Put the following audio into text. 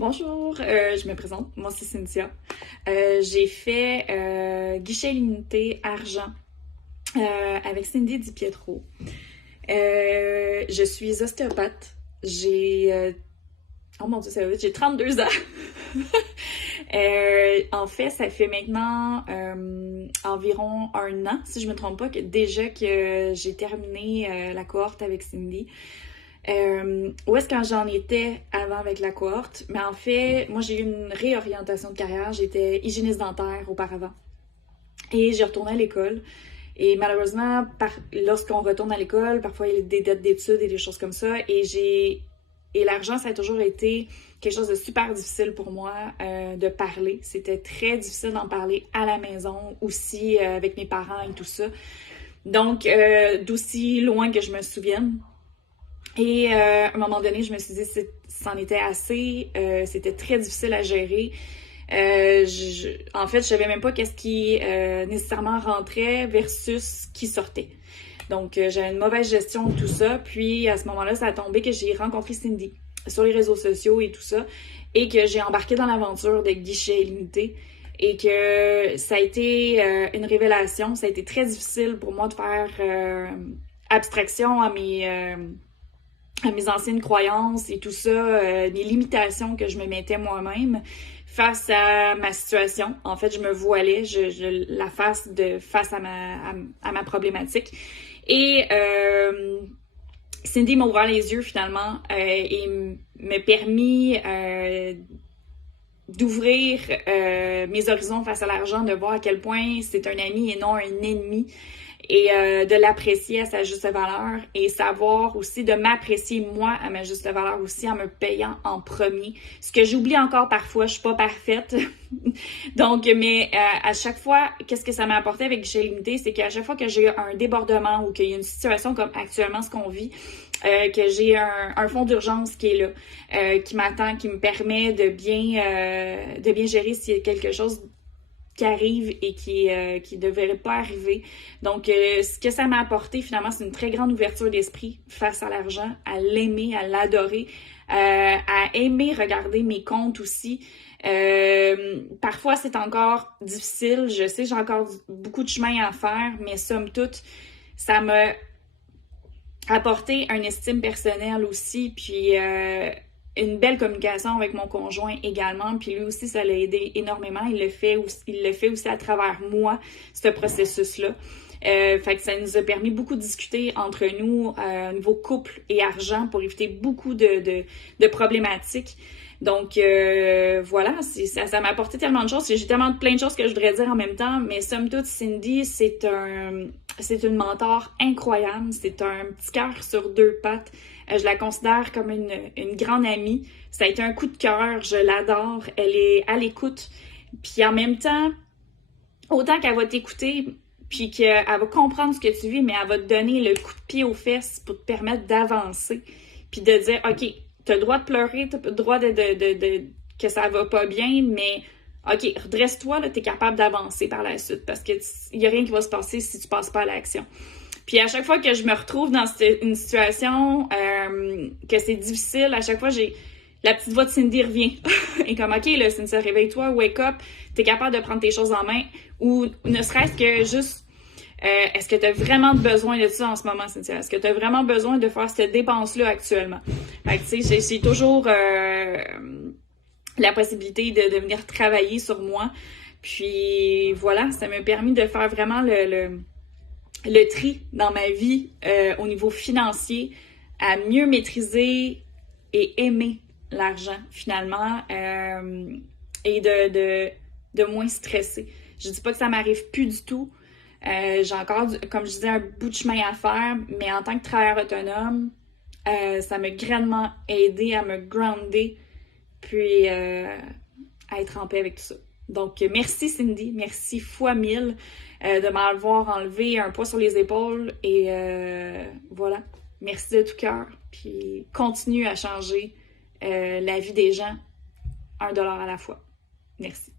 Bonjour, je me présente, moi c'est Cynthia. J'ai fait guichet limité argent avec Cindy Di Pietro. Je suis ostéopathe. Oh mon Dieu, ça va vite, j'ai 32 ans. En fait, ça fait maintenant environ un an, si je me trompe pas, déjà que j'ai terminé la cohorte avec Cindy. Où est-ce que j'en étais avant avec la cohorte? Mais en fait, moi j'ai eu une réorientation de carrière. J'étais hygiéniste dentaire auparavant. Et j'ai retourné à l'école. Et malheureusement, lorsqu'on retourne à l'école, parfois il y a des dettes d'études et des choses comme ça. Et l'argent, ça a toujours été quelque chose de super difficile pour moi de parler. C'était très difficile d'en parler à la maison, aussi avec mes parents et tout ça. Donc, d'aussi loin que je me souvienne. Et à un moment donné, je me suis dit que c'en était assez. C'était très difficile à gérer. En fait, je savais même pas qu'est-ce qui nécessairement rentrait versus qui sortait. Donc, j'avais une mauvaise gestion de tout ça. Puis, à ce moment-là, ça a tombé que j'ai rencontré Cindy sur les réseaux sociaux et tout ça. Et que j'ai embarqué dans l'aventure de guichet limité. Et que ça a été une révélation. Ça a été très difficile pour moi de faire abstraction à mes anciennes croyances et tout ça, les limitations que je me mettais moi-même face à ma situation. En fait, je me voilais, la face à ma problématique. Et Cindy m'a ouvert les yeux finalement et m'a permis d'ouvrir mes horizons face à l'argent, de voir à quel point c'est un ami et non un ennemi. Et de l'apprécier à sa juste valeur et savoir aussi de m'apprécier moi à ma juste valeur aussi en me payant en premier. Ce que j'oublie encore parfois, je suis pas parfaite. Donc, mais à chaque fois, qu'est-ce que ça m'a apporté avec Guichet Limité, c'est qu'à chaque fois que j'ai un débordement ou qu'il y a une situation comme actuellement ce qu'on vit, que j'ai un fonds d'urgence qui est là, qui m'attend, qui me permet de bien gérer s'il y a quelque chose qui arrive et qui devrait pas arriver. Donc, ce que ça m'a apporté, finalement, c'est une très grande ouverture d'esprit face à l'argent, à l'aimer, à l'adorer, à aimer regarder mes comptes aussi. Parfois, c'est encore difficile. Je sais, j'ai encore beaucoup de chemin à faire, mais somme toute, ça m'a apporté une estime personnelle aussi, puis une belle communication avec mon conjoint également, puis lui aussi, ça l'a aidé énormément. Il le fait aussi à travers moi, ce processus-là. Fait que ça nous a permis beaucoup de discuter entre nous au niveau couple et argent pour éviter beaucoup de problématiques. Donc voilà, ça m'a apporté tellement de choses. J'ai tellement plein de choses que je voudrais dire en même temps, mais somme toute, Cindy, c'est une mentor incroyable. C'est un petit cœur sur deux pattes. Je la considère comme une grande amie. Ça a été un coup de cœur. Je l'adore. Elle est à l'écoute. Puis en même temps, autant qu'elle va t'écouter, puis qu'elle va comprendre ce que tu vis, mais elle va te donner le coup de pied aux fesses pour te permettre d'avancer. Puis de dire, OK, t'as le droit de pleurer, t'as le droit que ça va pas bien, mais OK, redresse-toi, là, t'es capable d'avancer par la suite parce que y a rien qui va se passer si tu passes pas à l'action. Puis à chaque fois que je me retrouve dans une situation que c'est difficile, à chaque fois, la petite voix de Cindy revient. Et comme, OK, là, Cindy, réveille-toi, wake up, t'es capable de prendre tes choses en main. Ou ne serait-ce que juste, est-ce que t'as vraiment besoin de ça en ce moment, Cynthia? Est-ce que t'as vraiment besoin de faire cette dépense-là actuellement? Fait que, tu sais, j'ai toujours la possibilité de venir travailler sur moi. Puis voilà, ça m'a permis de faire vraiment le tri dans ma vie au niveau financier, à mieux maîtriser et aimer l'argent finalement et de moins stresser. Je dis pas que ça m'arrive plus du tout. J'ai encore, comme je disais, un bout de chemin à faire, mais en tant que travailleur autonome, ça m'a grandement aidé à me grounder puis à être en paix avec tout ça. Donc, merci Cindy, merci fois mille de m'avoir enlevé un poids sur les épaules et voilà, merci de tout cœur, puis continue à changer la vie des gens $1 à la fois. Merci.